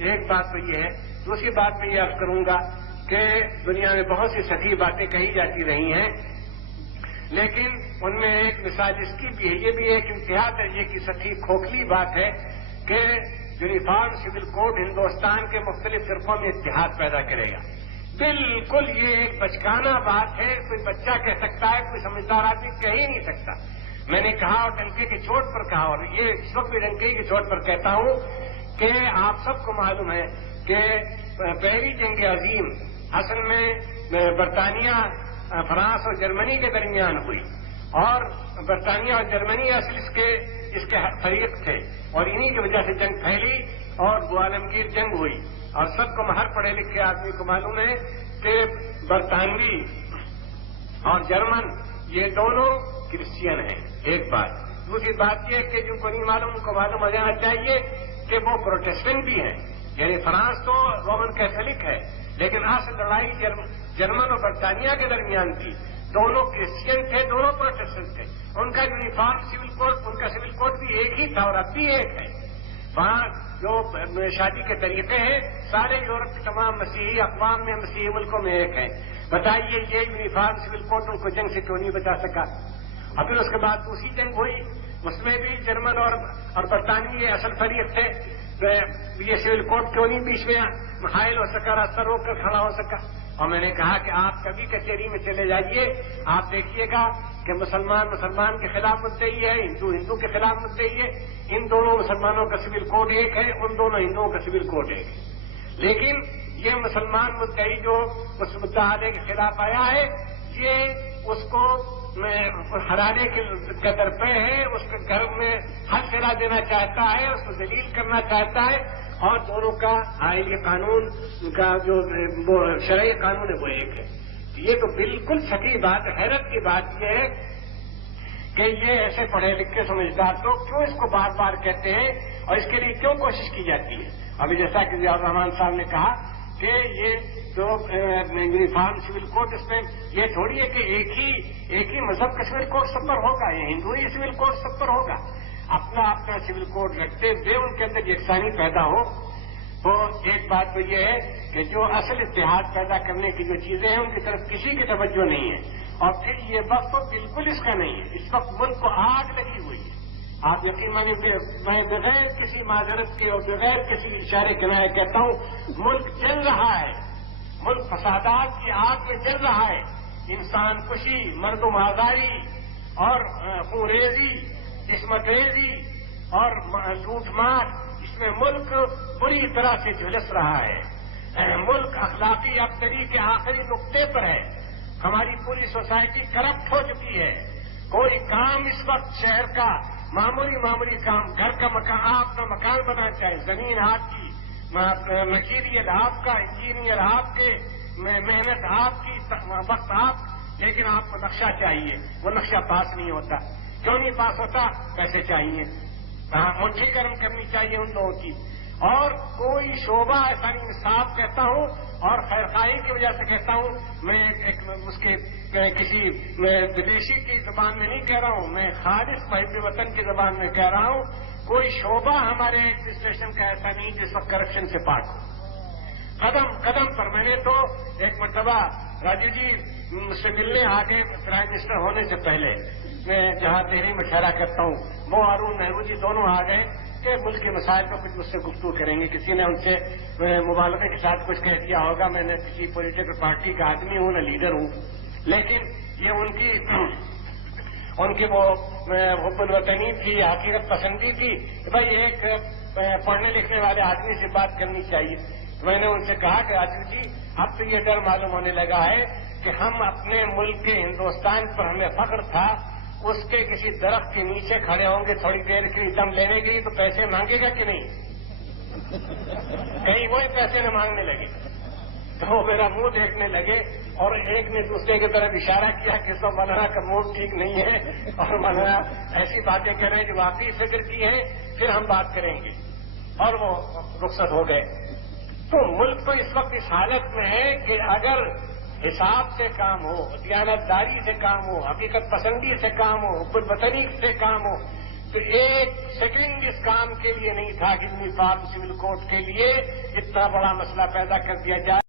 ایک بات تو یہ ہے. دوسری بات میں یہ عرض کروں گا کہ دنیا میں بہت سی سچی باتیں کہی جاتی رہی ہیں، لیکن ان میں ایک مثال اس کی بھی ہے، یہ بھی ایک انتہا درجے کی سچی کھوکھلی بات ہے کہ یونیفارم سول کوڈ ہندوستان کے مختلف فرقوں میں اتحاد پیدا کرے گا. بالکل یہ ایک بچکانہ بات ہے. کوئی بچہ کہہ سکتا ہے، کوئی سمجھدار آدمی کہہ ہی نہیں سکتا. میں نے کہا اور ڈنکے کی چوٹ پر کہا، اور یہ اس وقت بھی ڈنکے کی چوٹ پر کہتا ہوں کہ آپ سب کو معلوم ہے کہ پہلی جنگ عظیم اصل میں برطانیہ، فرانس اور جرمنی کے درمیان ہوئی، اور برطانیہ اور جرمنی اصل اس کے فریق تھے، اور انہی کی وجہ سے جنگ پھیلی اور وہ عالمگیر جنگ ہوئی. اور سب کو ہر پڑھے لکھے آدمی کو معلوم ہے کہ برطانوی اور جرمن یہ دونوں کرسچین ہیں. ایک بات. دوسری بات یہ کہ جن کو نہیں معلوم ان کو معلوم ہو جانا چاہیے کہ وہ پروٹیسٹنٹ بھی ہیں. یعنی فرانس تو رومن کیتھولک ہے، لیکن اصل لڑائی جرمن اور برطانیہ کے درمیان تھی. دونوں کرسچین تھے، دونوں پروٹیسٹنٹ تھے. ان کا یونیفارم سول کوڈ، ان کا سول کوڈ بھی ایک ہی تھا اور اب بھی ایک ہے. وہاں جو شادی کے طریقے ہیں سارے یورپ کے تمام مسیحی اقوام میں، مسیحی ملکوں میں ایک ہیں. بتائیے یہ یونیفارم سول کوڈ ان کو جنگ سے کیوں نہیں بچا سکا؟ اور پھر اس کے بعد دوسری جنگ ہوئی، اس میں بھی جرمن اور برطانوی اصل فریق تھے. یہ سول کوڈ کیوں نہیں بیچ میں حائل ہو سکا، راستہ روک کر کھڑا ہو سکا؟ اور میں نے کہا کہ آپ کبھی کچہری میں چلے جائیے، آپ دیکھیے گا کہ مسلمان کے خلاف مدعی ہے، ہندو کے خلاف مدعی ہے. ان دونوں مسلمانوں کا سول کوڈ ایک ہے، ان دونوں ہندوؤں کا سول کوڈ ایک ہے. لیکن یہ مسلمان مدعی جو اس مدعا علیہ کے خلاف آیا ہے، یہ اس کو ہرانے کے درپے ہے، اس کے گھر میں حل کرا دینا چاہتا ہے، اس کو ذلیل کرنا چاہتا ہے، اور دونوں کا آئلی قانون کا جو شرعی قانون ہے وہ ایک ہے. یہ تو بالکل سچی بات. حیرت کی بات یہ ہے کہ یہ ایسے پڑھے لکھے سمجھدار لوگ کیوں اس کو بار بار کہتے ہیں اور اس کے لیے کیوں کوشش کی جاتی ہے. ابھی جیسا کہ ضیاء الرحمان صاحب نے کہا کہ یہ جو یونیفارم سول کوڈ، اس میں یہ تھوڑی ہے کہ ایک ہی مذہب کا سول کوڈ سب پر ہوگا، یہ ہندوئی سول کوڈ سب پر ہوگا. اپنا سول کوڈ رکھتے ہوئے ان کے اندر یکسانی پیدا ہو. تو ایک بات تو یہ ہے کہ جو اصل اتحاد پیدا کرنے کی جو چیزیں ہیں ان کی طرف کسی کی توجہ نہیں ہے. اور پھر یہ وقت تو بالکل اس کا نہیں ہے. اس وقت ملک کو آگ لگی ہوئی ہے. آپ یقین مانیے میں بغیر کسی معذرت کے اور بغیر کسی اشارے کنارے کہتا ہوں، ملک جل رہا ہے. ملک فسادات کی آگ میں جل رہا ہے. انسان کشی، مردم آزاری اور خونریزی، عصمت ریزی اور لوٹ مار، اس میں ملک بری طرح سے جھلس رہا ہے. ملک اخلاقی ابتری کے آخری نقطے پر ہے. ہماری پوری سوسائٹی کرپٹ ہو چکی ہے. کوئی کام اس وقت شہر کا معمولی کام، گھر کا مکان، آپ کا مکان بنانا چاہے، زمین آپ کی، مٹیریل آپ کا، انجینئر آپ کے، محنت آپ کی، وقت آپ، لیکن آپ کو نقشہ چاہیے. وہ نقشہ پاس نہیں ہوتا. کیوں نہیں پاس ہوتا؟ پیسے چاہیے. مٹھی گرم کرنی چاہیے ان لوگوں کی. اور کوئی شعبہ ایسا نہیں. صاف کہتا ہوں اور خیرخواہی کی وجہ سے کہتا ہوں. میں اس کے کسی ودیشی کی زبان میں نہیں کہہ رہا ہوں، میں خالص محب وطن کی زبان میں کہہ رہا ہوں. کوئی شعبہ ہمارے ایڈمنسٹریشن کا ایسا نہیں جس وقت کرپشن سے پاک ہو. قدم قدم پر. میں نے تو ایک مرتبہ راجیو جی مجھ سے ملنے آ گئے پرائم منسٹر ہونے سے پہلے. میں جہاں دہلی میں ٹھہرا کرتا ہوں، وہ ارون نہرو جی دونوں آ گئے کہ ملک کے مسائل پر کچھ مجھ سے گفتگو کریں گے. کسی نے ان سے مبالغے کے ساتھ کچھ کہہ دیا ہوگا. میں نے کسی پولیٹیکل پارٹی کا آدمی ہوں، نہ لیڈر ہوں، لیکن یہ ان کی وہ حب الوطنی تھی، حقیقت پسندی تھی کہ بھائی ایک پڑھنے لکھنے والے آدمی سے بات کرنی چاہیے. میں نے ان سے کہا کہ راجیو جی اب تو یہ ڈر معلوم ہونے لگا ہے کہ ہم اپنے ملک کے ہندوستان پر ہمیں فخر تھا، اس کے کسی درخت کے نیچے کھڑے ہوں گے تھوڑی دیر کے لیے دم لینے کے لیے تو پیسے مانگے گا کہ نہیں؟ کہیں وہی پیسے نہ مانگنے لگے. تو میرا منہ دیکھنے لگے اور ایک نے دوسرے کی طرف اشارہ کیا کہ سب مولانا کا موڈ ٹھیک نہیں ہے اور مولانا ایسی باتیں کہہ رہے ہیں جو واقعی فکر کی ہیں، پھر ہم بات کریں گے. اور وہ رخصت ہو گئے. تو ملک تو اس وقت اس حالت میں ہے کہ اگر حساب سے کام ہو، دیانت داری سے کام ہو، حقیقت پسندی سے کام ہو، حب الوطنی سے کام ہو، تو ایک سیکنڈ اس کام کے لیے نہیں تھا کہ یونیفارم سول کوڈ کے لیے اتنا بڑا مسئلہ پیدا کر دیا جائے.